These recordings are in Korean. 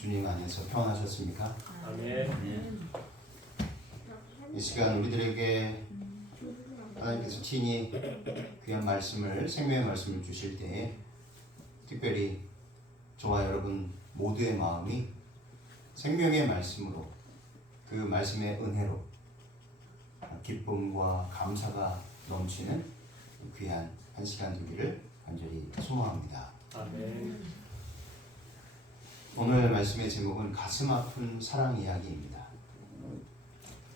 주님 안에서 평안하셨습니까? 아멘. 이 시간 우리들에게 하나님께서 친히 귀한 말씀을, 생명의 말씀을 주실 때에 특별히 저와 여러분 모두의 마음이 생명의 말씀으로, 그 말씀의 은혜로 기쁨과 감사가 넘치는 귀한 한 시간 되기를 간절히 소망합니다. 아멘. 오늘 말씀의 제목은 가슴 아픈 사랑 이야기입니다.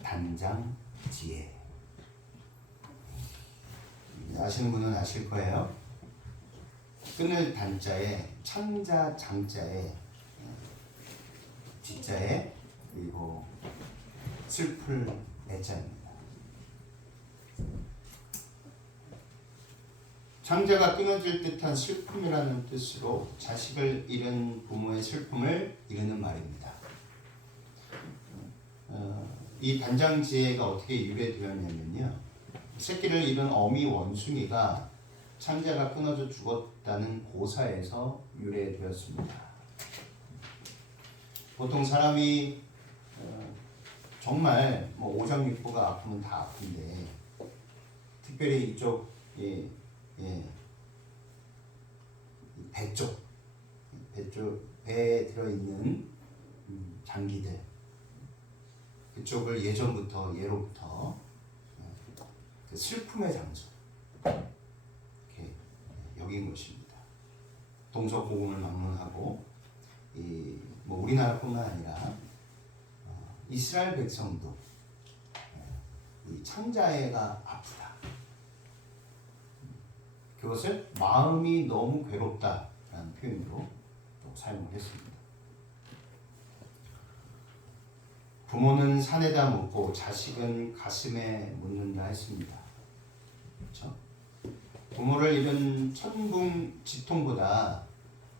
단장지혜. 아시는 분은 아실 거예요. 끊을 단자에 창자 장자에 지자에 그리고 슬플 애자입니다. 창자가 끊어질 듯한 슬픔이라는 뜻으로 자식을 잃은 부모의 슬픔을 이르는 말입니다. 이 단장지혜가 어떻게 유래되었냐면요, 새끼를 잃은 어미 원숭이가 창자가 끊어져 죽었다는 고사에서 유래되었습니다. 보통 사람이 정말 오장육부가 아프면 다 아픈데, 특별히 이쪽 배에 들어있는 장기들, 그쪽을 예로부터 그 슬픔의 장소 이렇게 여긴 것입니다. 동서고금을 막론하고 우리나라뿐만 아니라 이스라엘 백성도 이 창자애가 아프다, 그것을 마음이 너무 괴롭다라는 표현으로 또 사용을 했습니다. 부모는 산에다 묻고 자식은 가슴에 묻는다 했습니다. 그렇죠? 부모를 잃은 천궁지통보다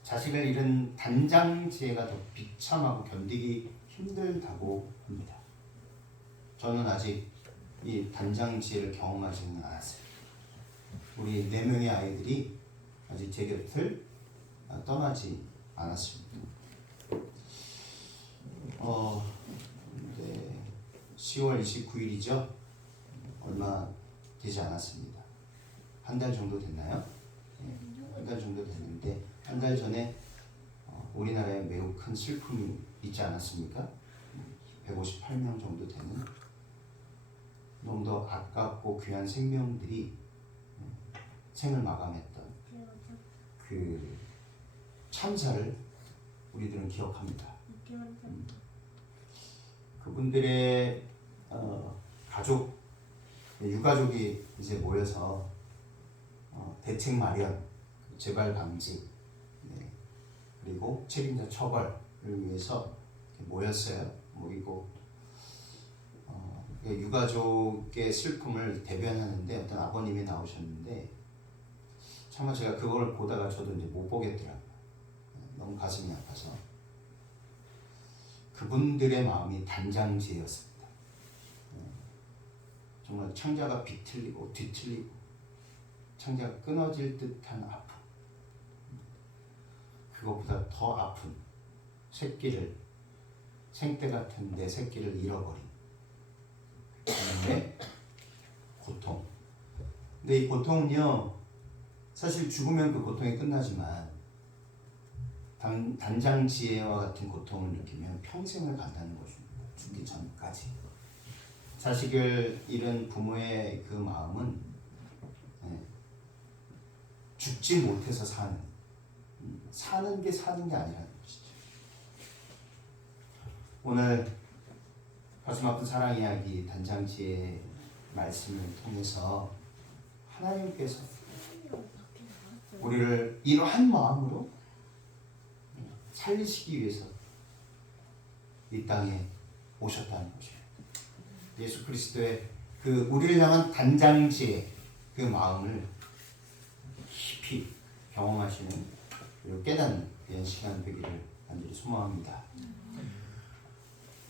자식을 잃은 단장지혜가 더 비참하고 견디기 힘들다고 합니다. 저는 아직 이 단장지혜를 경험하지는 않았어요. 우리 4명의 아이들이 아직 제 곁을 떠나지 않았습니다. 10월 29일이죠. 얼마 되지 않았습니다. 한 달 정도 됐나요? 한 달 정도 됐는데, 한 달 전에 우리나라에 매우 큰 슬픔이 있지 않았습니까? 158명 정도 되는 너무도 아깝고 귀한 생명들이 생을 마감했던 그 참사를 우리들은 기억합니다. 그분들의 가족, 유가족이 이제 모여서 대책 마련, 재발 방지, 그리고 책임자 처벌을 위해서 모였어요. 모이고 유가족의 슬픔을 대변하는데 어떤 아버님이 나오셨는데, 차마 제가 그걸 보다가 저도 이제 못 보겠더라고요. 너무 가슴이 아파서. 그분들의 마음이 단장지혜였습니다. 정말 창자가 비틀리고 뒤틀리고 창자가 끊어질 듯한 아픔, 그것보다 더 아픈 생때 같은 내 새끼를 잃어버린 내 고통. 근데 이 고통은요, 사실 죽으면 그 고통이 끝나지만 단장지혜와 같은 고통을 느끼면 평생을 간다는 것입니다. 죽기 전까지. 자식을 잃은 부모의 그 마음은 죽지 못해서 사는 게 아니라는 것이죠. 오늘 가슴 아픈 사랑 이야기 단장지혜의 말씀을 통해서 하나님께서 우리를 이러한 마음으로 살리시기 위해서 이 땅에 오셨다는 것이에요. 예수 그리스도의 그 우리를 향한 단장지혜, 그 마음을 깊이 경험하시는, 그리고 깨닫는 그런 시간 되기를 간절히 소망합니다.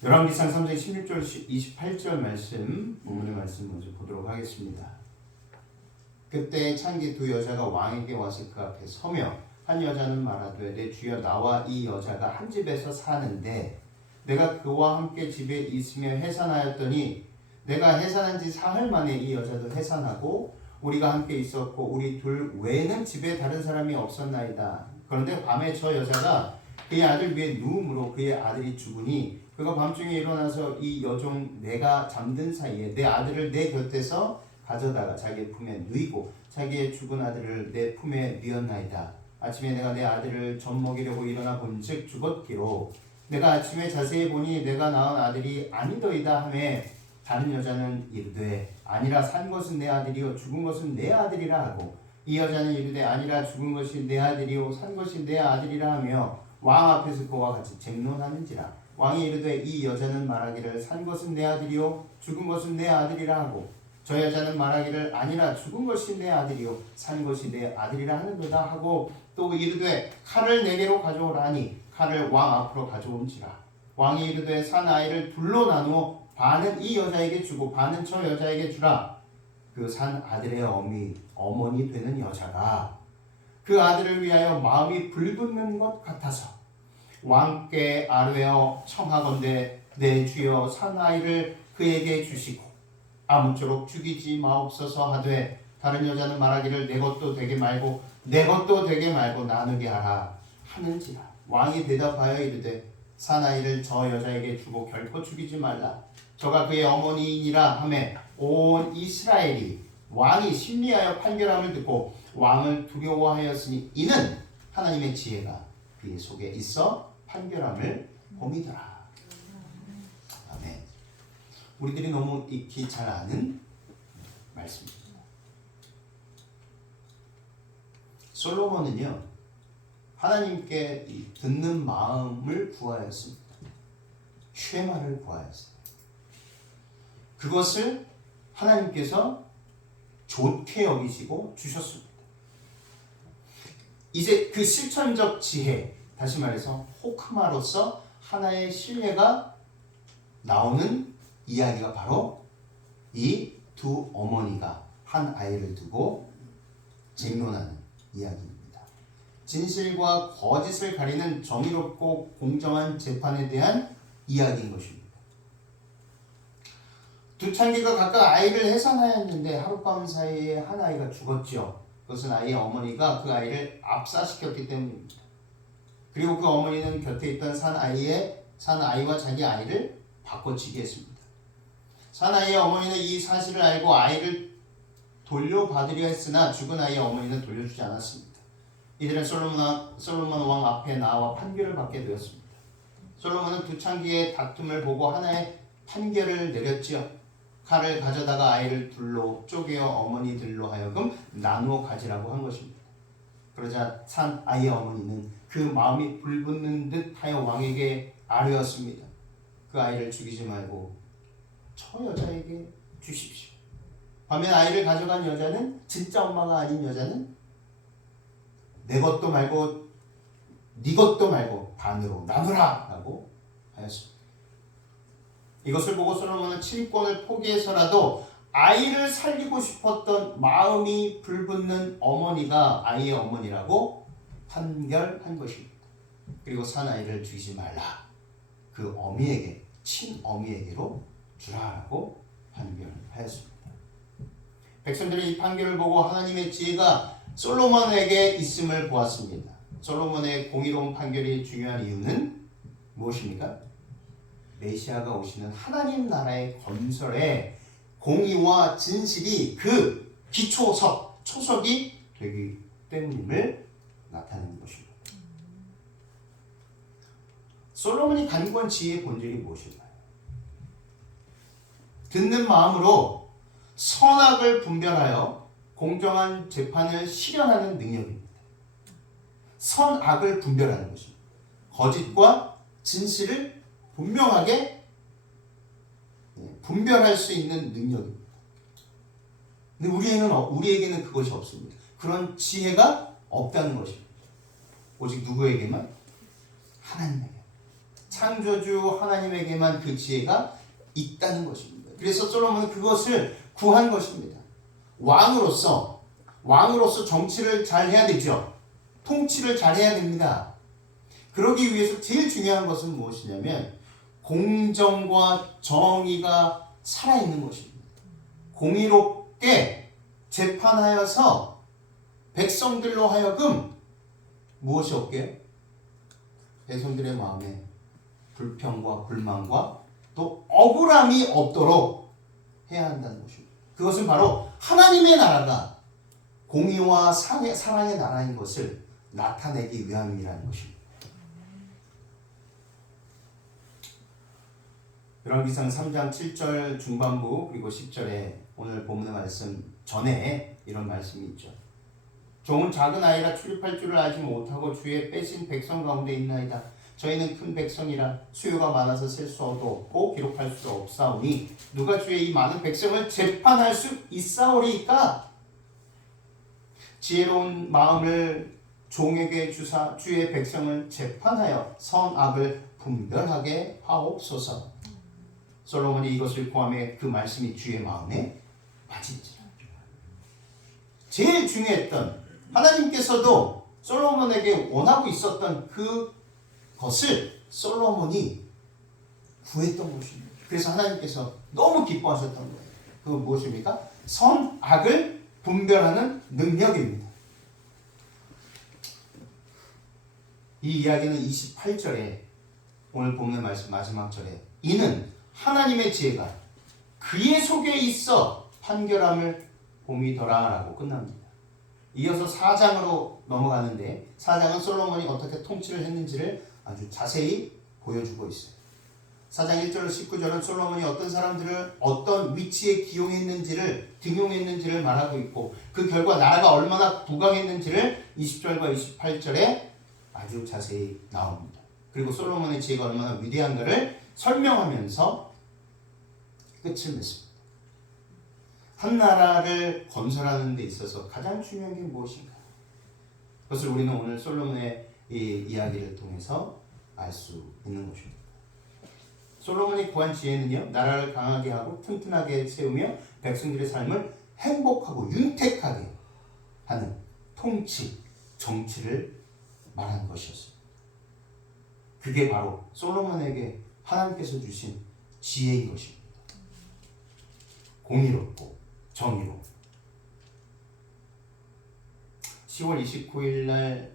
열왕기상 3장 16절 28절 말씀, 본문의 말씀 먼저 보도록 하겠습니다. 그때 창기 두 여자가 왕에게 와서 그 앞에 서며 한 여자는 말하되 내 주여 나와 이 여자가 한 집에서 사는데 내가 그와 함께 집에 있으며 해산하였더니 내가 해산한 지 사흘 만에 이 여자도 해산하고 우리가 함께 있었고 우리 둘 외에는 집에 다른 사람이 없었나이다. 그런데 밤에 저 여자가 그의 아들 위에 누움으로 그의 아들이 죽으니 그가 밤중에 일어나서 이 여종 내가 잠든 사이에 내 아들을 내 곁에서 가져다가 자기의 품에 누이고 자기의 죽은 아들을 내 품에 누였나이다. 아침에 내가 내 아들을 젖먹이려고 일어나 본즉 죽었기로 내가 아침에 자세히 보니 내가 낳은 아들이 아니더이다 하매 다른 여자는 이르되 아니라 산 것은 내 아들이요 죽은 것은 내 아들이라 하고 이 여자는 이르되 아니라 죽은 것이 내 아들이요 산 것이 내 아들이라 하며 왕 앞에서 그와 같이 쟁론하는지라 왕이 이르되 이 여자는 말하기를 산 것은 내 아들이요 죽은 것은 내 아들이라 하고 저 여자는 말하기를 아니라 죽은 것이 내 아들이요 산 것이 내 아들이라 하는도다 하고 또 이르되 칼을 내게로 가져오라 하니 칼을 왕 앞으로 가져온지라 왕이 이르되 산 아이를 둘로 나누어 반은 이 여자에게 주고 반은 저 여자에게 주라. 그 산 아들의 어머니 되는 여자가 그 아들을 위하여 마음이 불붙는 것 같아서 왕께 아뢰어 청하건대 내 주여 산 아이를 그에게 주시고 아무쪼록 죽이지 마옵소서 하되 다른 여자는 말하기를 내 것도 되게 말고 내 것도 되게 말고 나누게 하라 하는지라. 왕이 대답하여 이르되 산 아이를 저 여자에게 주고 결코 죽이지 말라. 저가 그의 어머니이니라 하매 온 이스라엘이 왕이 심리하여 판결함을 듣고 왕을 두려워하였으니 이는 하나님의 지혜가 그의 속에 있어 판결함을 봄이더라. 아멘. 우리들이 너무 익히 잘 아는 말씀입니다. 솔로몬은요 하나님께 듣는 마음을 구하였습니다. 쉐마를 구하였습니다. 그것을 하나님께서 좋게 여기시고 주셨습니다. 이제 그 실천적 지혜, 다시 말해서 호크마로서 하나의 신뢰가 나오는 이야기가 바로 이 두 어머니가 한 아이를 두고 쟁론하는 이야기입니다. 진실과 거짓을 가리는 정의롭고 공정한 재판에 대한 이야기인 것입니다. 두 창기가 각각 아이를 해산하였는데 하룻밤 사이에 한 아이가 죽었죠. 그것은 아이의 어머니가 그 아이를 압사시켰기 때문입니다. 그리고 그 어머니는 곁에 있던 산 아이와 자기 아이를 바꿔치기 했습니다. 산 아이의 어머니는 이 사실을 알고 아이를 돌려받으려 했으나 죽은 아이의 어머니는 돌려주지 않았습니다. 이들은 솔로몬 왕 앞에 나와 판결을 받게 되었습니다. 솔로몬은 두 창기의 다툼을 보고 하나의 판결을 내렸지요. 칼을 가져다가 아이를 둘로 쪼개어 어머니들로 하여금 나누어 가지라고 한 것입니다. 그러자 산 아이의 어머니는 그 마음이 불붙는 듯 하여 왕에게 아뢰었습니다. 그 아이를 죽이지 말고 저 여자에게 주십시오. 반면 아이를 가져간 여자는 진짜 엄마가 아닌 여자는 내 것도 말고 네 것도 말고 반으로 나누라 라고 하였습니다. 이것을 보고 솔로몬은 친권을 포기해서라도 아이를 살리고 싶었던 마음이 불붙는 어머니가 아이의 어머니라고 판결한 것입니다. 그리고 산 아이를 죽이지 말라. 그 어미에게 친어미에게로 주라라고 판결하였습니다. 백성들이 이 판결을 보고 하나님의 지혜가 솔로몬에게 있음을 보았습니다. 솔로몬의 공의로운 판결이 중요한 이유는 무엇입니까? 메시아가 오시는 하나님 나라의 건설에 공의와 진실이 그 초석이 되기 때문임을 나타내는 것입니다. 솔로몬이 간구한 지혜의 본질이 무엇일까요? 듣는 마음으로 선악을 분별하여 공정한 재판을 실현하는 능력입니다. 선악을 분별하는 것입니다. 거짓과 진실을 분명하게 분별할 수 있는 능력입니다. 근데 우리에게는 그것이 없습니다. 그런 지혜가 없다는 것입니다. 오직 누구에게만? 하나님에게. 창조주 하나님에게만 그 지혜가 있다는 것입니다. 그래서 솔로몬은 그것을 구한 것입니다. 왕으로서 정치를 잘 해야 되죠. 통치를 잘해야 됩니다. 그러기 위해서 제일 중요한 것은 무엇이냐면 공정과 정의가 살아있는 것입니다. 공의롭게 재판하여서 백성들로 하여금 무엇이 없게? 백성들의 마음에 불평과 불만과 또 억울함이 없도록 해야 한다는 것입니다. 그것은 바로 하나님의 나라가 공의와 사랑의 나라인 것을 나타내기 위함이라는 것입니다. 열왕기상 3장 7절 중반부 그리고 10절에 오늘 본문의 말씀 전에 이런 말씀이 있죠. 종은 작은 아이라 출입할 줄을 알지 못하고 주의 빼신 백성 가운데 있나이다. 저희는 큰 백성이라 수요가 많아서 셀 수도 없고 기록할 수도 없사오니 누가 주의 이 많은 백성을 재판할 수 있사오리이까? 지혜로운 마음을 종에게 주사 주의 백성을 재판하여 선악을 분별하게 하옵소서. 솔로몬이 이것을 구하며 그 말씀이 주의 마음에 맞은지라. 제일 중요했던 하나님께서도 솔로몬에게 원하고 있었던 그것을 솔로몬이 구했던 것입니다. 그래서 하나님께서 너무 기뻐하셨던 거예요. 그건 무엇입니까? 선악을 분별하는 능력입니다. 이 이야기는 28절에 오늘 본문 말씀 마지막 절에 이는 하나님의 지혜가 그의 속에 있어 판결함을 봄이더라 라고 끝납니다. 이어서 4장으로 넘어가는데 4장은 솔로몬이 어떻게 통치를 했는지를 아주 자세히 보여주고 있어요. 4장 1절 19절은 솔로몬이 어떤 사람들을 어떤 위치에 기용했는지를 등용했는지를 말하고 있고 그 결과 나라가 얼마나 부강했는지를 20절과 28절에 아주 자세히 나옵니다. 그리고 솔로몬의 지혜가 얼마나 위대한가를 설명하면서 끝을 맺습니다. 한 나라를 건설하는 데 있어서 가장 중요한 게 무엇인가? 그것을 우리는 오늘 솔로몬의 이 이야기를 통해서 알 수 있는 것입니다. 솔로몬이 구한 지혜는요, 나라를 강하게 하고 튼튼하게 세우며 백성들의 삶을 행복하고 윤택하게 하는 통치, 정치를 말하는 것이었습니다. 그게 바로 솔로몬에게 하나님께서 주신 지혜인 것입니다. 공의롭고 정의로 10월 29일 날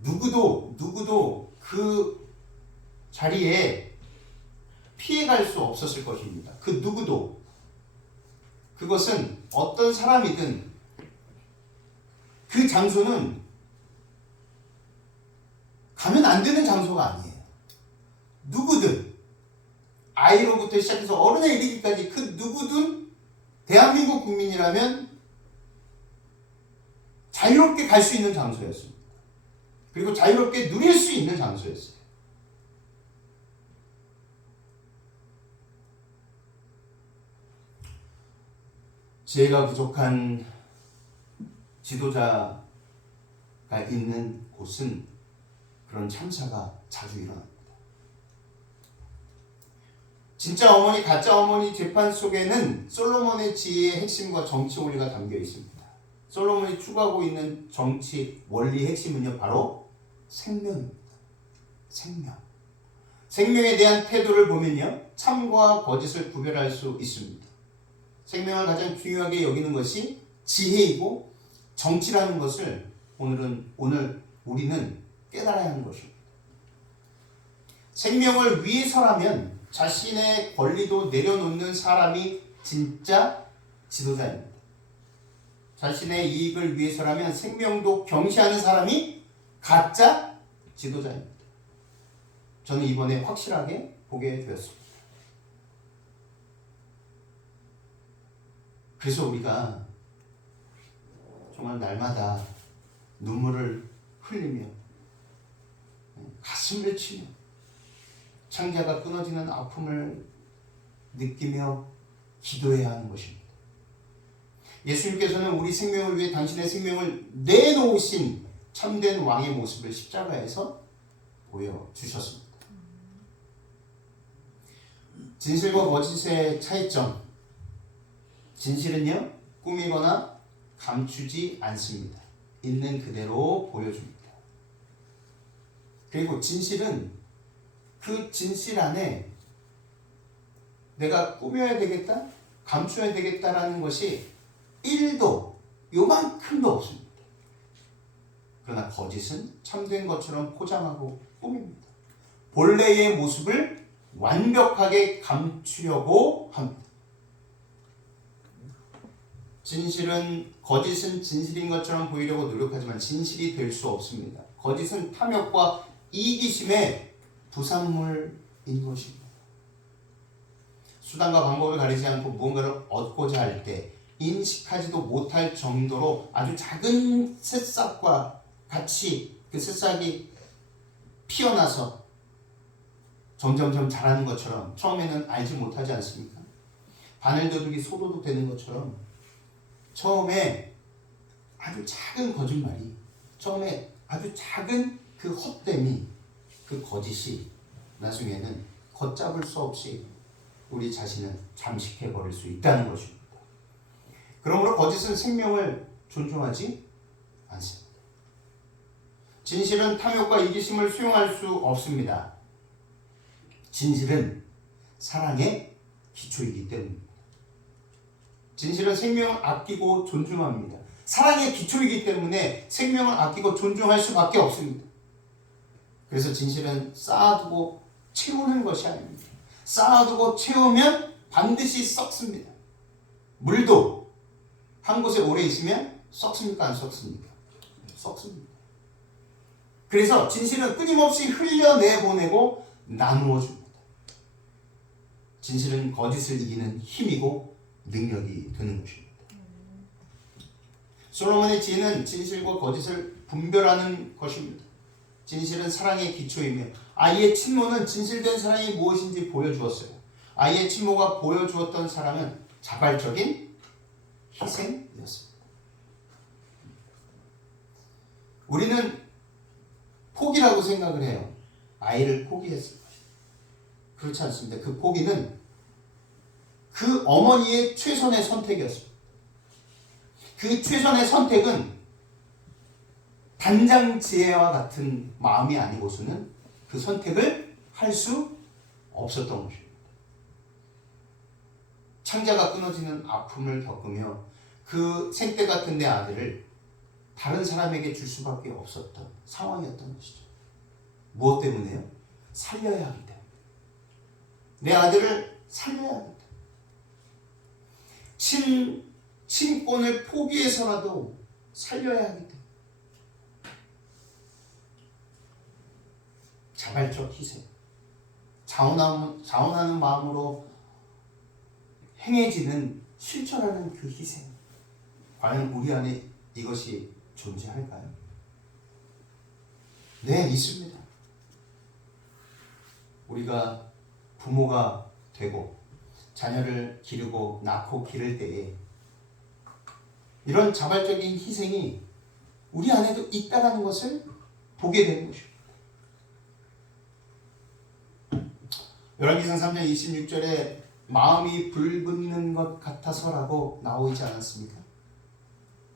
누구도 그 자리에 피해갈 수 없었을 것입니다. 그 누구도. 그것은 어떤 사람이든 그 장소는 가면 안 되는 장소가 아니에요. 누구든 아이로부터 시작해서 어른에 이르기까지 그 누구든 대한민국 국민이라면 자유롭게 갈 수 있는 장소였습니다. 그리고 자유롭게 누릴 수 있는 장소였어요. 지혜가 부족한 지도자가 있는 곳은 그런 참사가 자주 일어납니다. 진짜 어머니, 가짜 어머니 재판 속에는 솔로몬의 지혜의 핵심과 정치 원리가 담겨 있습니다. 솔로몬이 추구하고 있는 정치 원리의 핵심은요, 바로 생명입니다. 생명. 생명에 대한 태도를 보면요, 참과 거짓을 구별할 수 있습니다. 생명을 가장 중요하게 여기는 것이 지혜이고 정치라는 것을 오늘 우리는 깨달아야 하는 것입니다. 생명을 위해서라면 자신의 권리도 내려놓는 사람이 진짜 지도자입니다. 자신의 이익을 위해서라면 생명도 경시하는 사람이 가짜 지도자입니다. 저는 이번에 확실하게 보게 되었습니다. 그래서 우리가 정말 날마다 눈물을 흘리며 가슴을 치며 창자가 끊어지는 아픔을 느끼며 기도해야 하는 것입니다. 예수님께서는 우리 생명을 위해 당신의 생명을 내놓으신 참된 왕의 모습을 십자가에서 보여주셨습니다. 진실과 거짓의 차이점. 진실은요, 꾸미거나 감추지 않습니다. 있는 그대로 보여줍니다. 그리고 진실은 그 진실 안에 내가 꾸며야 되겠다, 감춰야 되겠다라는 것이 1도 요만큼도 없습니다. 그러나 거짓은 참된 것처럼 포장하고 꾸밉니다. 본래의 모습을 완벽하게 감추려고 합니다. 거짓은 진실인 것처럼 보이려고 노력하지만 진실이 될 수 없습니다. 거짓은 탐욕과 이기심의 부산물인 것입니다. 수단과 방법을 가리지 않고 무언가를 얻고자 할 때 인식하지도 못할 정도로 아주 작은 새싹과 같이 그 새싹이 피어나서 점점점 자라는 것처럼 처음에는 알지 못하지 않습니까? 바늘도둑이 소도둑 되는 것처럼 처음에 아주 작은 거짓말이, 처음에 아주 작은 그 헛됨이, 그 거짓이 나중에는 걷잡을 수 없이 우리 자신을 잠식해버릴 수 있다는 것입니다. 그러므로 거짓은 생명을 존중하지 않습니다. 진실은 탐욕과 이기심을 수용할 수 없습니다. 진실은 사랑의 기초이기 때문입니다. 진실은 생명을 아끼고 존중합니다. 사랑의 기초이기 때문에 생명을 아끼고 존중할 수밖에 없습니다. 그래서 진실은 쌓아두고 채우는 것이 아닙니다. 쌓아두고 채우면 반드시 썩습니다. 물도 한 곳에 오래 있으면 썩습니까? 안 썩습니까? 썩습니다. 그래서 진실은 끊임없이 흘려내보내고 나누어 줍니다. 진실은 거짓을 이기는 힘이고 능력이 되는 것입니다. 솔로몬의 지혜는 진실과 거짓을 분별하는 것입니다. 진실은 사랑의 기초이며 아이의 친모는 진실된 사랑이 무엇인지 보여주었어요. 아이의 친모가 보여주었던 사랑은 자발적인 희생이었습니다. 우리는 포기라고 생각을 해요. 아이를 포기했을 것이다. 그렇지 않습니다. 그 포기는 그 어머니의 최선의 선택이었습니다. 그 최선의 선택은 단장 지혜와 같은 마음이 아니고서는 그 선택을 할 수 없었던 것입니다. 창자가 끊어지는 아픔을 겪으며 그 생때 같은 내 아들을 다른 사람에게 줄 수밖에 없었던 상황이었던 것이죠. 무엇 때문에요? 살려야 하기 때문에. 내 아들을 살려야 하기 때문에. 친권을 포기해서라도 살려야 하기 때문에. 자발적 희생. 자원하는 마음으로 행해지는 실천하는 그 희생. 과연 우리 안에 이것이 존재할까요? 네, 있습니다. 우리가 부모가 되고 자녀를 기르고 낳고 기를 때에 이런 자발적인 희생이 우리 안에도 있다는 것을 보게 되는 것입니다. 열왕기상 3장 26절에 마음이 불붙는 것 같아서라고 나오지 않았습니까?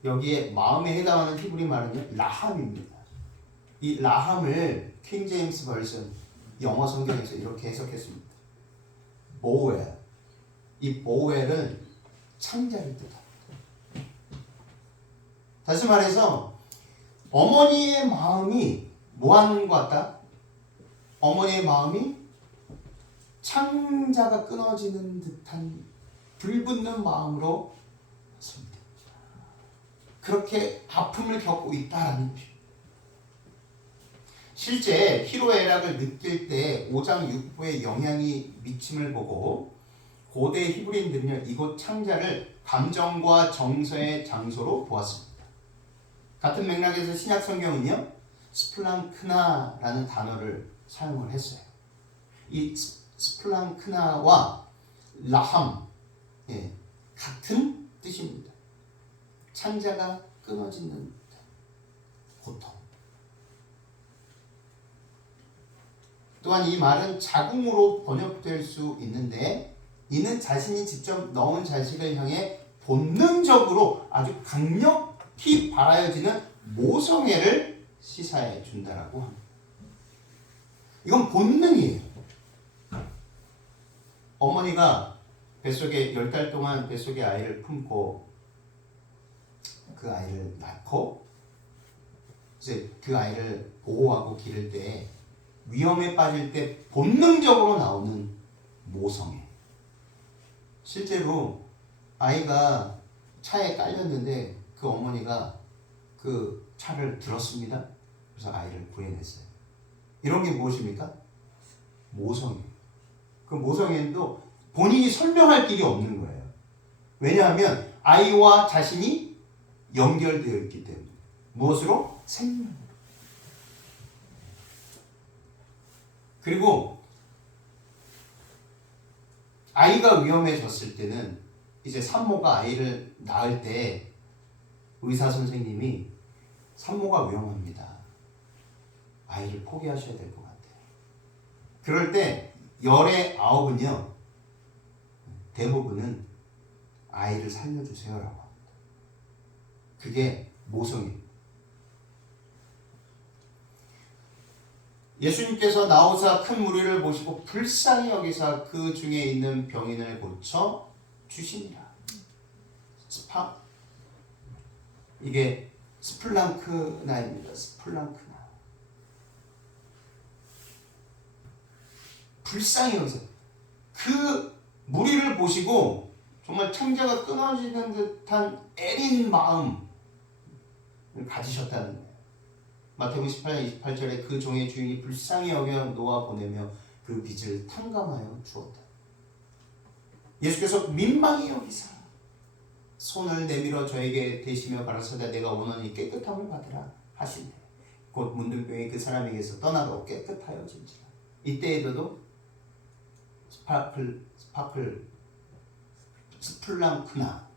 여기에 마음에 해당하는 히브리 말은요, 라함입니다. 이 라함을 킹 제임스 버전 영어 성경에서 이렇게 해석했습니다. 보웰. 이 보웰은 창자를 뜻합니다. 다시 말해서 어머니의 마음이 뭐하는 것 같다? 어머니의 마음이 창자가 끊어지는 듯한 불붙는 마음으로 섭니다. 그렇게 아픔을 겪고 있다라는 것입니다. 실제 희로애락을 느낄 때 5장 6부의 영향이 미침을 보고 고대 히브리인들은요, 이곳 창자를 감정과 정서의 장소로 보았습니다. 같은 맥락에서 신약 성경은요, 스플랑크나라는 단어를 사용을 했어요. 이 스플랑크나와 라함, 같은 뜻입니다. 창자가 끊어지는 고통. 또한 이 말은 자궁으로 번역될 수 있는데 이는 자신이 직접 넣은 자식을 향해 본능적으로 아주 강력히 발하여지는 모성애를 시사해 준다라고 합니다. 이건 본능이에요. 어머니가 뱃속에 10달 동안 뱃속에 아이를 품고 그 아이를 낳고 이제 그 아이를 보호하고 기를 때 위험에 빠질 때 본능적으로 나오는 모성애. 실제로 아이가 차에 깔렸는데 그 어머니가 그 차를 들었습니다. 그래서 아이를 구해냈어요. 이런 게 무엇입니까? 모성애. 그 모성애도 본인이 설명할 길이 없는 거예요. 왜냐하면 아이와 자신이 연결되어 있기 때문에. 무엇으로? 생명. 그리고 아이가 위험해졌을 때는 이제 산모가 아이를 낳을 때 의사 선생님이 산모가 위험합니다. 아이를 포기하셔야 될 것 같아요. 그럴 때 열의 9은요 대부분은 아이를 살려주세요라고 합니다. 그게 모성입니다. 예수님께서 나오사 큰 무리를 보시고 불쌍히 여기사 그 중에 있는 병인을 고쳐 주시니라. 이게 스플랑크나입니다. 스플랑크나. 불쌍히 여기서 그 무리를 보시고 정말 창자가 끊어지는 듯한 애린 마음을 가지셨다는 거예요. 마태복음 18장 28절에 그 종의 주인이 불쌍히 여겨 놓아 보내며 그 빚을 탕감하여 주었다. 예수께서 민망히 여기사 손을 내밀어 저에게 대시며 가라사대 내가 원하니 깨끗함을 받으라 하시네. 곧 문둥병이 그 사람에게서 떠나고 깨끗하여진지라. 이때에도 스플랑크나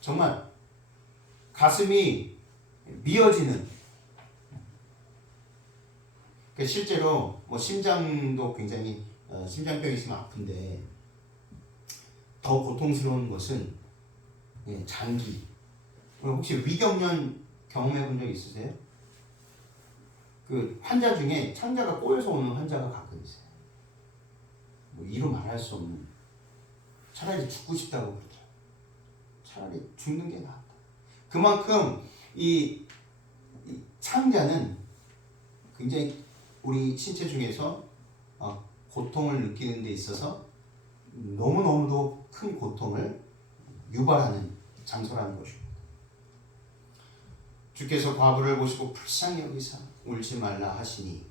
정말 가슴이 미어지는. 실제로 뭐 심장도 굉장히 심장병이 있으면 아픈데 더 고통스러운 것은 장기. 혹시 위경련 경험해 본 적 있으세요? 그 환자 중에 창자가 꼬여서 오는 환자가 가끔 있어요. 뭐 이루 말할 수 없는. 차라리 죽고 싶다고 그러더라고요. 차라리 죽는 게 나았다. 그만큼 이 창자는 굉장히 우리 신체 중에서 고통을 느끼는 데 있어서 너무너무도 큰 고통을 유발하는 장소라는 것입니다. 주께서 과부를 보시고 불쌍히 여기사 울지 말라 하시니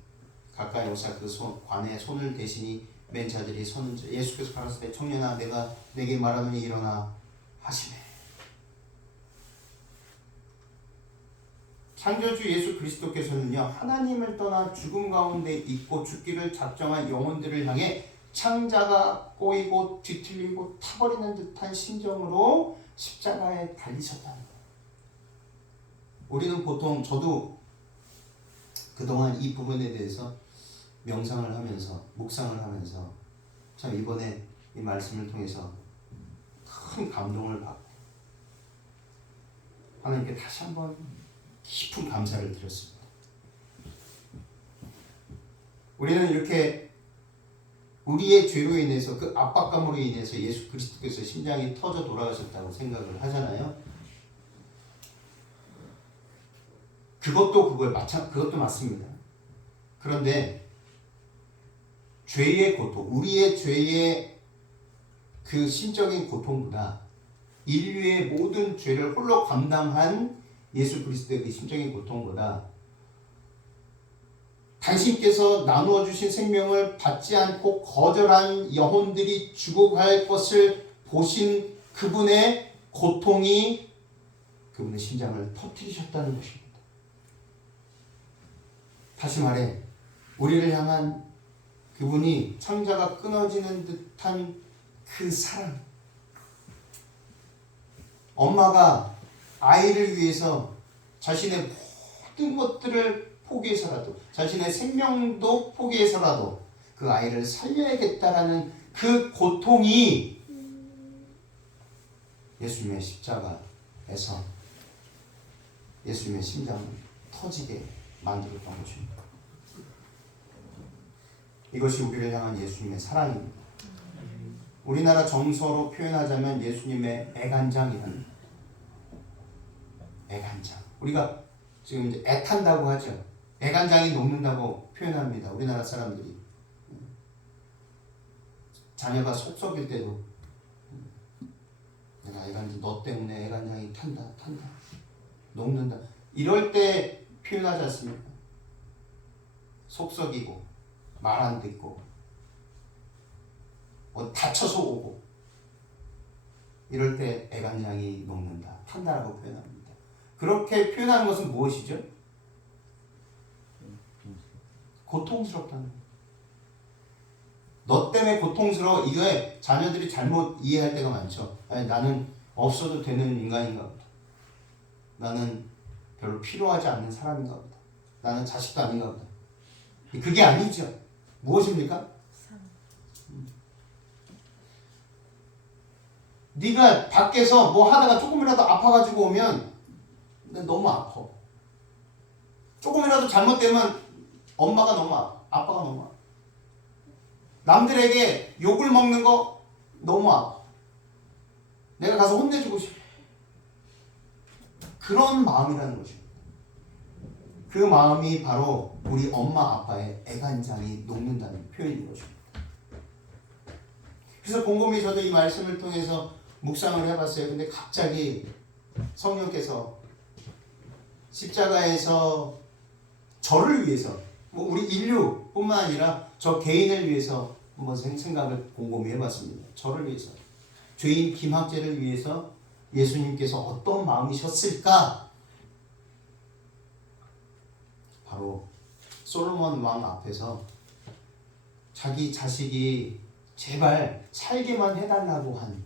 가까이 오사 그 관에 손을 대시니 맨 자들이 서는 자. 예수께서 가라사대 청년아 내가 내게 말하노니 일어나 하시네. 창조주 예수 그리스도께서는요 하나님을 떠나 죽음 가운데 있고 죽기를 작정한 영혼들을 향해 창자가 꼬이고 뒤틀리고 타버리는 듯한 심정으로 십자가에 달리셨다는 거예요. 우리는 보통 저도 그동안 이 부분에 대해서 명상을 하면서 묵상을 하면서 참 이번에 이 말씀을 통해서 큰 감동을 받고 하나님께 다시 한번 깊은 감사를 드렸습니다. 우리는 이렇게 우리의 죄로 인해서 그 압박감으로 인해서 예수 그리스도께서 심장이 터져 돌아가셨다고 생각을 하잖아요. 그것도 맞습니다. 그런데 죄의 고통, 우리의 죄의 그 심적인 고통보다 인류의 모든 죄를 홀로 감당한 예수 그리스도의 그 심적인 고통보다 당신께서 나누어 주신 생명을 받지 않고 거절한 영혼들이 죽어갈 것을 보신 그분의 고통이 그분의 심장을 터뜨리셨다는 것입니다. 다시 말해 우리를 향한 그분이 창자가 끊어지는 듯한 그 사랑. 엄마가 아이를 위해서 자신의 모든 것들을 포기해서라도 자신의 생명도 포기해서라도 그 아이를 살려야겠다라는 그 고통이 예수님의 십자가에서 예수님의 심장을 터지게 만들었던 것입니다. 이것이 우리를 향한 예수님의 사랑입니다. 우리나라 정서로 표현하자면 예수님의 애간장이라는, 애간장. 우리가 지금 이제 애탄다고 하죠. 애간장이 녹는다고 표현합니다. 우리나라 사람들이. 자녀가 속썩일 때도 내가 애간장, 너 때문에 애간장이 탄다 녹는다, 이럴 때 표현하지 않습니까? 속썩이고 말 안 듣고 다쳐서 오고 이럴 때 애간장이 녹는다, 탄다라고 표현합니다. 그렇게 표현하는 것은 무엇이죠? 고통스럽다는 거예요. 너 때문에 고통스러워. 이거에 자녀들이 잘못 이해할 때가 많죠. 아니, 나는 없어도 되는 인간인가 보다. 나는 별로 필요하지 않는 사람인가 보다. 나는 자식도 아닌가 보다. 그게 아니죠. 무엇입니까? 네가 밖에서 뭐 하다가 조금이라도 아파가지고 오면 너무 아파. 조금이라도 잘못되면 엄마가 너무 아파. 아빠가 너무 아파. 남들에게 욕을 먹는 거 너무 아파. 내가 가서 혼내주고 싶어. 그런 마음이라는 것입니다. 그 마음이 바로 우리 엄마 아빠의 애간장이 녹는다는 표현인 것입니다. 그래서 곰곰이 저도 이 말씀을 통해서 묵상을 해봤어요. 근데 갑자기 성령께서 십자가에서 저를 위해서, 뭐 우리 인류뿐만 아니라 저 개인을 위해서 한번 생각을 곰곰이 해봤습니다. 저를 위해서, 죄인 김학재를 위해서 예수님께서 어떤 마음이셨을까? 바로 솔로몬 왕 앞에서 자기 자식이 제발 살게만 해달라고 한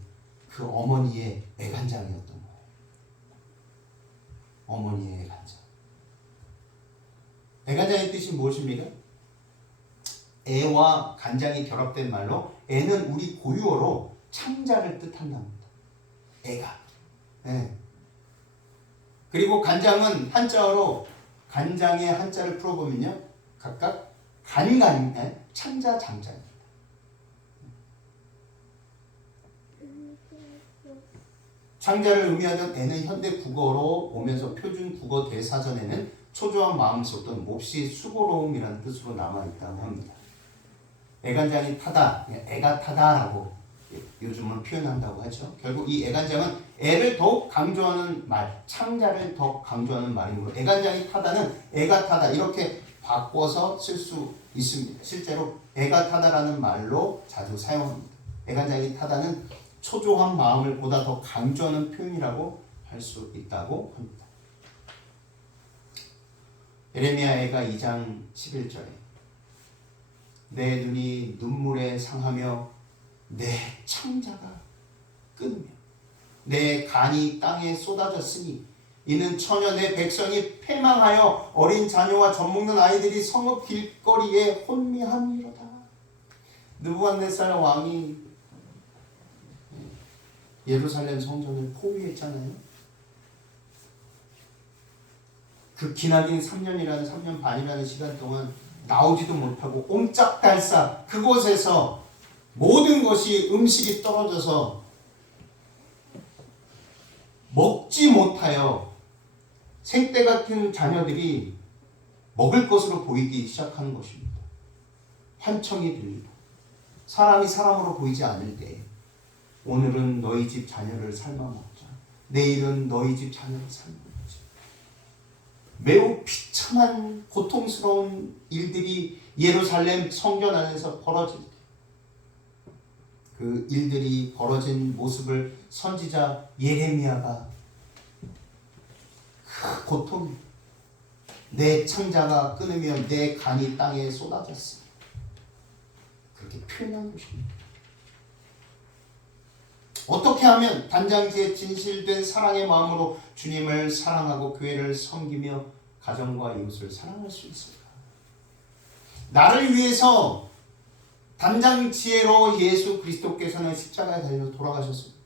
그 어머니의 애간장이었던 거예요. 어머니의 애간장. 애간장의 뜻이 무엇입니까? 애와 간장이 결합된 말로, 애는 우리 고유어로 창자를 뜻한답니다. 애가. 네. 그리고 간장은 한자어로, 간장의 한자를 풀어보면요, 각각 간간, 창자, 장자입니다. 창자를 의미하는 애는 현대 국어로 오면서 표준 국어 대사전에는 초조한 마음 쏟던 몹시 수고로움이라는 뜻으로 남아있다고 합니다. 애간장이 타다, 애가 타다라고 요즘은 표현한다고 하죠. 결국 이 애간장은 애를 더욱 강조하는 말, 창자를 더 강조하는 말이므로 애간장이 타다는 애가 타다 이렇게 바꿔서 쓸 수 있습니다. 실제로 애가 타다라는 말로 자주 사용합니다. 애간장이 타다는 초조한 마음을 보다 더 강조하는 표현이라고 할 수 있다고 합니다. 예레미야애가 2장 11절에 내 눈이 눈물에 상하며 내 창자가 끊으며 내 간이 땅에 쏟아졌으니 이는 처녀 내 백성이 패망하여 어린 자녀와 젖먹는 아이들이 성읍 길거리에 혼미함이로다. 느부갓네살 왕이 예루살렘 성전을 포위했잖아요. 그 기나긴 3년이라는 3년 반이라는 시간 동안 나오지도 못하고 옴짝달싹 그곳에서 모든 것이 음식이 떨어져서 먹지 못하여 생떼 같은 자녀들이 먹을 것으로 보이기 시작하는 것입니다. 환청이 들리고 사람이 사람으로 보이지 않을 때 오늘은 너희 집 자녀를 삶아 먹자. 내일은 너희 집 자녀를 삶아 먹자. 매우 비참한 고통스러운 일들이 예루살렘 성전 안에서 벌어질 때 그 일들이 벌어진 모습을 선지자 예레미야가 그 고통, 내 창자가 끊으며 내 간이 땅에 쏟아졌으니 그렇게 표현한 것입니다. 어떻게 하면 단장지의 진실된 사랑의 마음으로 주님을 사랑하고 교회를 섬기며 가정과 이웃을 사랑할 수 있을까? 나를 위해서 단장지혜로 예수 그리스도께서는 십자가에 달려 돌아가셨습니다.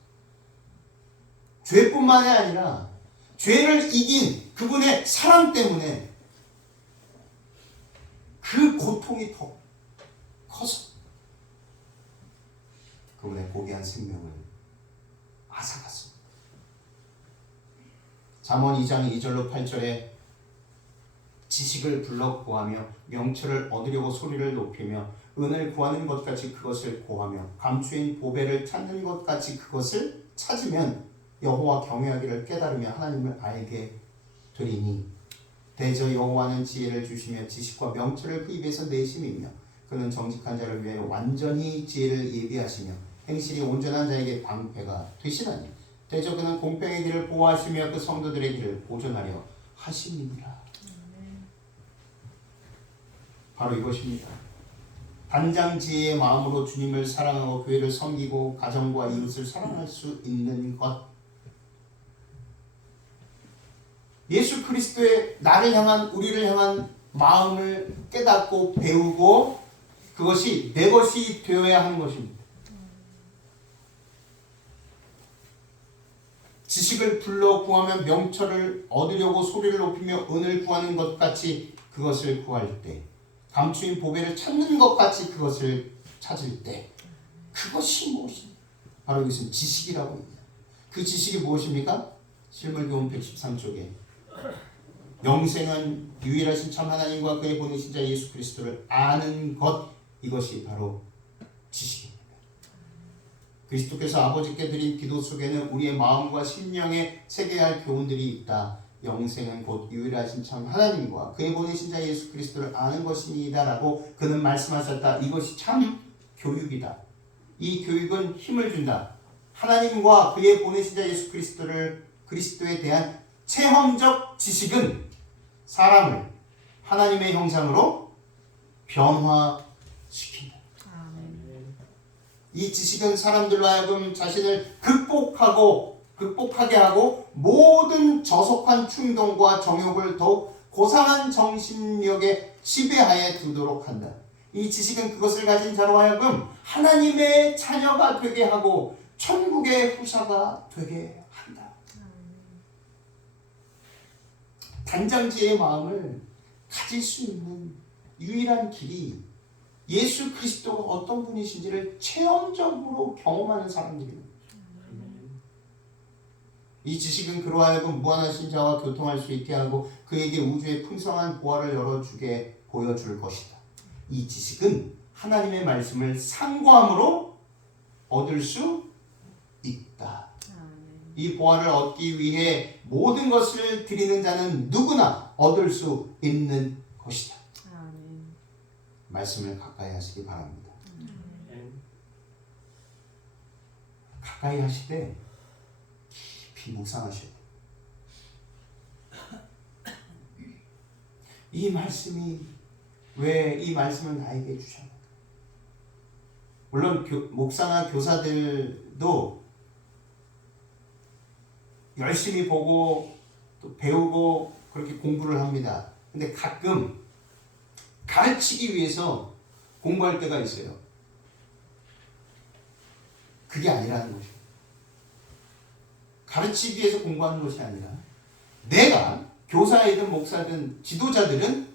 죄뿐만이 아니라 죄를 이긴 그분의 사랑 때문에 그 고통이 더 커서 그분의 고귀한 생명을 앗아갔습니다. 잠언 2장 2절로 8절에 지식을 불러 구하며 명철을 얻으려고 소리를 높이며 은을 구하는 것 같이 그것을 고하며 감추인 보배를 찾는 것 같이 그것을 찾으면 여호와 경외하기를 깨달으며 하나님을 알게 되리니 대저 여호와는 지혜를 주시며 지식과 명철을 그 입에서 내심이며 그는 정직한 자를 위해 완전히 지혜를 예비하시며 행실이 온전한 자에게 방패가 되시나니 대저 그는 공평의 길을 보호하시며 그 성도들의 길을 보존하려 하심이니라. 바로 이것입니다. 단장지혜의 마음으로 주님을 사랑하고 교회를 섬기고 가정과 이웃을 사랑할 수 있는 것. 예수 그리스도의 나를 향한 우리를 향한 마음을 깨닫고 배우고 그것이 내 것이 되어야 하는 것입니다. 지식을 불러 구하면 명철을 얻으려고 소리를 높이며 은을 구하는 것 같이 그것을 구할 때 감추인 보배를 찾는 것 같이 그것을 찾을 때 그것이 무엇입니까? 바로 이것은 지식이라고 합니다. 그 지식이 무엇입니까? 실물교훈 113쪽에 영생은 유일하신 참 하나님과 그의 보내신 자 예수 그리스도를 아는 것, 이것이 바로 지식입니다. 그리스도께서 아버지께 드린 기도 속에는 우리의 마음과 심령에 새겨야 할 교훈들이 있다. 영생은 곧 유일하신 참 하나님과 그의 보내신 자 예수 그리스도를 아는 것이니이다 라고 그는 말씀하셨다. 이것이 참 교육이다. 이 교육은 힘을 준다. 하나님과 그의 보내신 자 예수 그리스도에 대한 체험적 지식은 사람을 하나님의 형상으로 변화시킨다. 이 지식은 사람들로 하여금 자신을 극복하게 하고 모든 저속한 충동과 정욕을 더욱 고상한 정신력에 지배하에 두도록 한다. 이 지식은 그것을 가진 자로 하여금 하나님의 자녀가 되게 하고 천국의 후사가 되게 한다. 단장지의 마음을 가질 수 있는 유일한 길이 예수 그리스도가 어떤 분이신지를 체험적으로 경험하는 사람들입니다. 이 지식은 그로 하여금 무한하신 자와 교통할 수 있게 하고 그에게 우주의 풍성한 보화를 열어주게 보여줄 것이다. 이 지식은 하나님의 말씀을 상고함으로 얻을 수 있다. 이 보화를 얻기 위해 모든 것을 드리는 자는 누구나 얻을 수 있는 것이다. 말씀을 가까이 하시기 바랍니다. 가까이 하시되 깊이 묵상하셔야 돼요. 이 말씀이 왜 이 말씀을 나에게 주셨는가? 물론 목사나 교사들도 열심히 보고 또 배우고 그렇게 공부를 합니다. 근데 가끔 가르치기 위해서 공부할 때가 있어요. 그게 아니라는 것입니다. 가르치기 위해서 공부하는 것이 아니라 내가 교사이든 목사든 지도자들은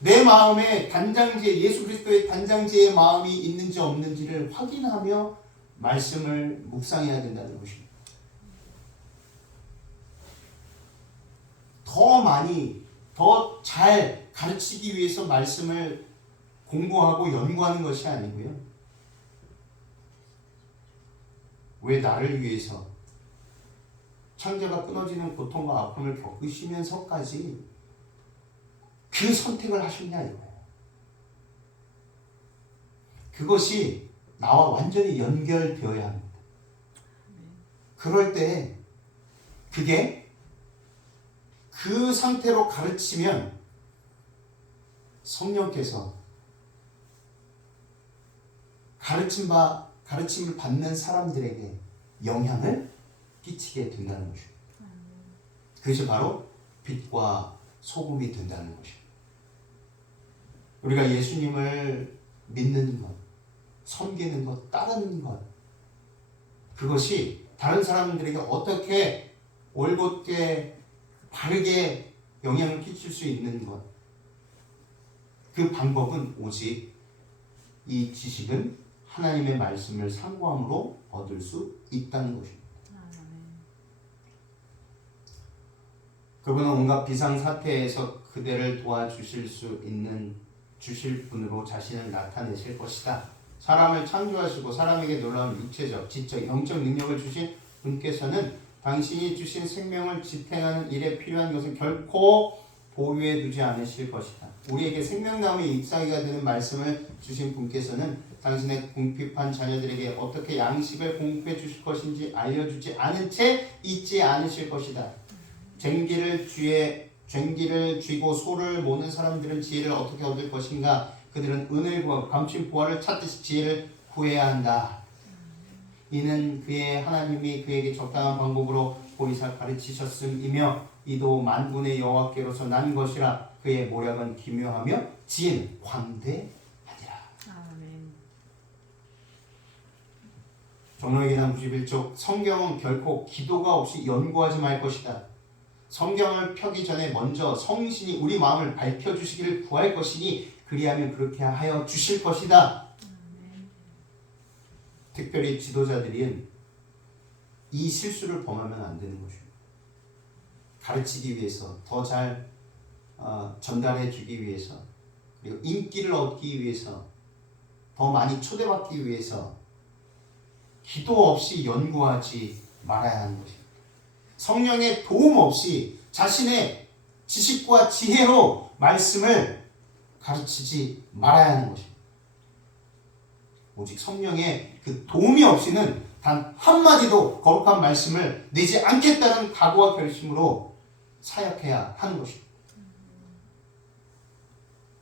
내 마음에 단장지에 예수 그리스도의 단장지의 마음이 있는지 없는지를 확인하며 말씀을 묵상해야 된다는 것입니다. 더 많이 더 잘 가르치기 위해서 말씀을 공부하고 연구하는 것이 아니고요. 왜 나를 위해서 창자가 끊어지는 고통과 아픔을 겪으시면서까지 그 선택을 하셨냐 이거예요. 그것이 나와 완전히 연결되어야 합니다. 그럴 때 그게 그 상태로 가르치면 성령께서 가르침을 받는 사람들에게 영향을 끼치게 된다는 것입니다. 그것이 바로 빛과 소금이 된다는 것입니다. 우리가 예수님을 믿는 것, 섬기는 것, 따르는 것, 그것이 다른 사람들에게 어떻게 올곧게 바르게 영향을 끼칠 수 있는 것, 그 방법은 오직 이 지식은 하나님의 말씀을 상고함으로 얻을 수 있다는 것입니다. 그분은 온갖 비상사태에서 그대를 도와주실 수 있는 주실 분으로 자신을 나타내실 것이다. 사람을 창조하시고 사람에게 놀라운 육체적, 지적, 영적 능력을 주신 분께서는 당신이 주신 생명을 지탱하는 일에 필요한 것을 결코 보유해 두지 않으실 것이다. 우리에게 생명나무의 잎사귀가 되는 말씀을 주신 분께서는 당신의 궁핍한 자녀들에게 어떻게 양식을 공급해 주실 것인지 알려주지 않은 채 있지 않으실 것이다. 쟁기를 쥐고 소를 모는 사람들은 지혜를 어떻게 얻을 것인가? 그들은 은을 구하고 감춘 보화를 찾듯이 지혜를 구해야 한다. 이는 그의 하나님이 그에게 적당한 방법으로 보이사 가르치셨음이며 이도 만군의 여호와께로서 난 것이라. 그의 모략은 기묘하며 지혜는 광대하니라. 종로의계단 91쪽 성경은 결코 기도가 없이 연구하지 말 것이다. 성경을 펴기 전에 먼저 성신이 우리 마음을 밝혀주시기를 구할 것이니 그리하면 그렇게 하여 주실 것이다. 특별히 지도자들은 이 실수를 범하면 안 되는 것입니다. 가르치기 위해서, 더 잘 전달해 주기 위해서, 그리고 인기를 얻기 위해서, 더 많이 초대받기 위해서 기도 없이 연구하지 말아야 하는 것입니다. 성령의 도움 없이 자신의 지식과 지혜로 말씀을 가르치지 말아야 하는 것입니다. 오직 성령의 그 도움이 없이는 단 한마디도 거룩한 말씀을 내지 않겠다는 각오와 결심으로 사역해야 하는 것입니다.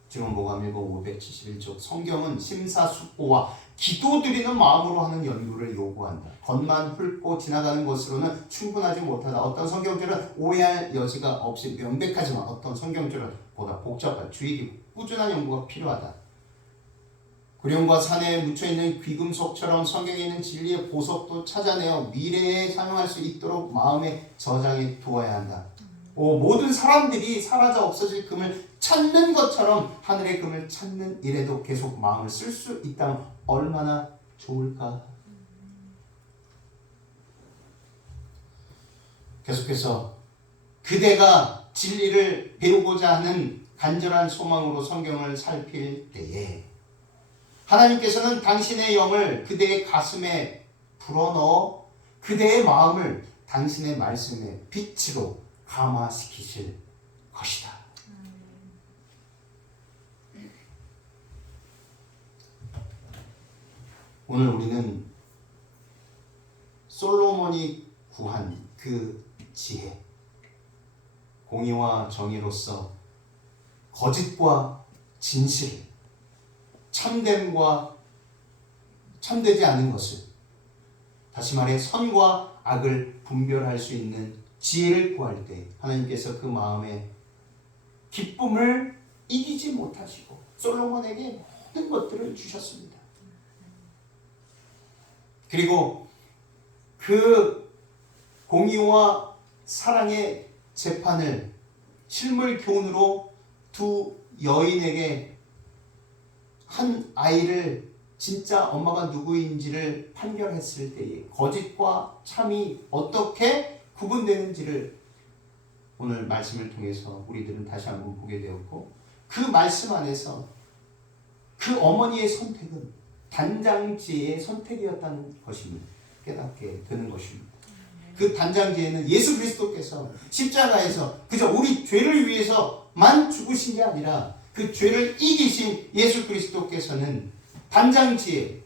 지금 보감일보 571쪽 성경은 심사숙고와 기도드리는 마음으로 하는 연구를 요구한다. 겉만 훑고 지나가는 것으로는 충분하지 못하다. 어떤 성경들은 오해할 여지가 없이 명백하지만 어떤 성경들은 보다 복잡한 주의 깊고 꾸준한 연구가 필요하다. 구룡과 산에 묻혀있는 귀금속처럼 성경에 있는 진리의 보석도 찾아내어 미래에 사용할 수 있도록 마음에 저장해 두어야 한다. 모든 사람들이 사라져 없어질 금을 찾는 것처럼 하늘의 금을 찾는 일에도 계속 마음을 쓸 수 있다면 얼마나 좋을까. 계속해서 그대가 진리를 배우고자 하는 간절한 소망으로 성경을 살필 때에 하나님께서는 당신의 영을 그대의 가슴에 불어넣어 그대의 마음을 당신의 말씀의 빛으로 감화시키실 것이다. 오늘 우리는 솔로몬이 구한 그 지혜, 공의와 정의로서 거짓과 진실, 참됨과 참되지 않은 것을, 다시 말해 선과 악을 분별할 수 있는 지혜를 구할 때 하나님께서 그 마음에 기쁨을 이기지 못하시고 솔로몬에게 모든 것들을 주셨습니다. 그리고 그 공의와 사랑의 재판을 실물 교훈으로 두 여인에게 한 아이를 진짜 엄마가 누구인지를 판결했을 때에 거짓과 참이 어떻게 구분되는지를 오늘 말씀을 통해서 우리들은 다시 한번 보게 되었고, 그 말씀 안에서 그 어머니의 선택은 단장지혜의 선택이었다는 것임을 깨닫게 되는 것입니다. 그 단장지혜는 예수 그리스도께서 십자가에서 그저 우리 죄를 위해서만 죽으신 게 아니라 그 죄를 이기신 예수 그리스도께서는 단장지혜,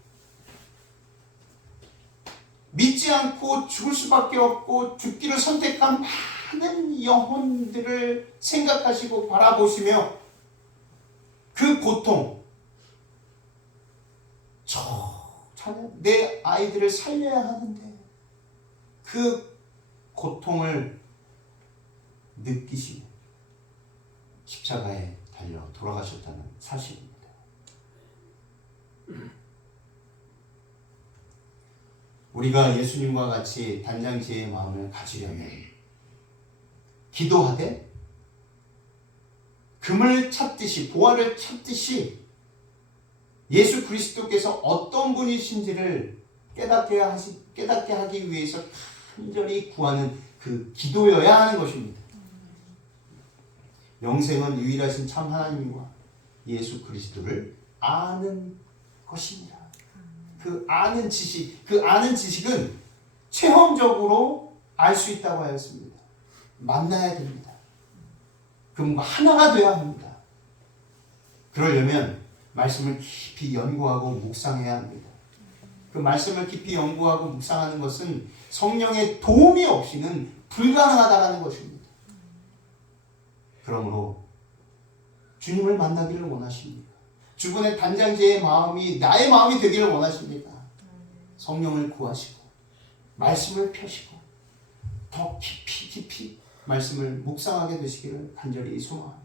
믿지 않고 죽을 수밖에 없고 죽기를 선택한 많은 영혼들을 생각하시고 바라보시며 그 고통, 내 아이들을 살려야 하는데 그 고통을 느끼시고 십자가에 달려 돌아가셨다는 사실입니다. 우리가 예수님과 같이 단장지혜의 마음을 가지려면 기도하되 금을 찾듯이 보화를 찾듯이 예수 그리스도께서 어떤 분이신지를 깨닫게 하기 위해서 간절히 구하는 그 기도여야 하는 것입니다. 영생은 유일하신 참 하나님과 예수 그리스도를 아는 것입니다. 그 아는 지식은 체험적으로 알 수 있다고 하였습니다. 만나야 됩니다. 그분과 하나가 되어야 합니다. 그러려면 말씀을 깊이 연구하고 묵상해야 합니다. 그 말씀을 깊이 연구하고 묵상하는 것은 성령의 도움이 없이는 불가능하다는 것입니다. 그러므로 주님을 만나기를 원하십니까? 주변의 단장제의 마음이 나의 마음이 되기를 원하십니까? 성령을 구하시고 말씀을 펴시고 더 깊이 말씀을 묵상하게 되시기를 간절히 소망합니다.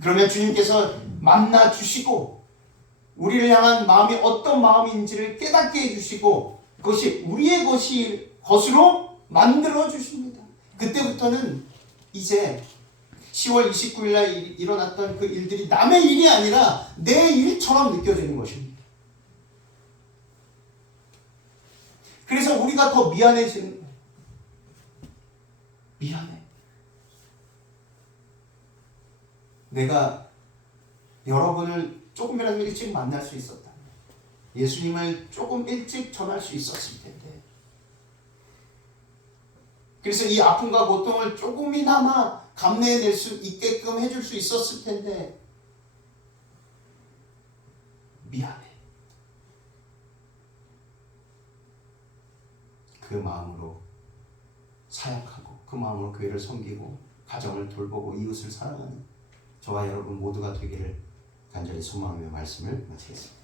그러면 주님께서 만나 주시고 우리를 향한 마음이 어떤 마음인지를 깨닫게 해주시고 그것이 우리의 것으로 만들어 주십니다. 그때부터는 이제 10월 29일 날 일어났던 그 일들이 남의 일이 아니라 내 일처럼 느껴지는 것입니다. 그래서 우리가 더 미안해지는 거예요. 미안해. 내가 여러분을 조금이라도 일찍 만날 수 있었다면, 예수님을 조금 일찍 전할 수 있었을 텐데, 그래서 이 아픔과 고통을 조금이나마 감내해낼 수 있게끔 해줄 수 있었을 텐데 미안해. 그 마음으로 사역하고 그 마음으로 교회를 섬기고 가정을 돌보고 이웃을 사랑하는 저와 여러분 모두가 되기를 간절히 소망하며 말씀을 마치겠습니다.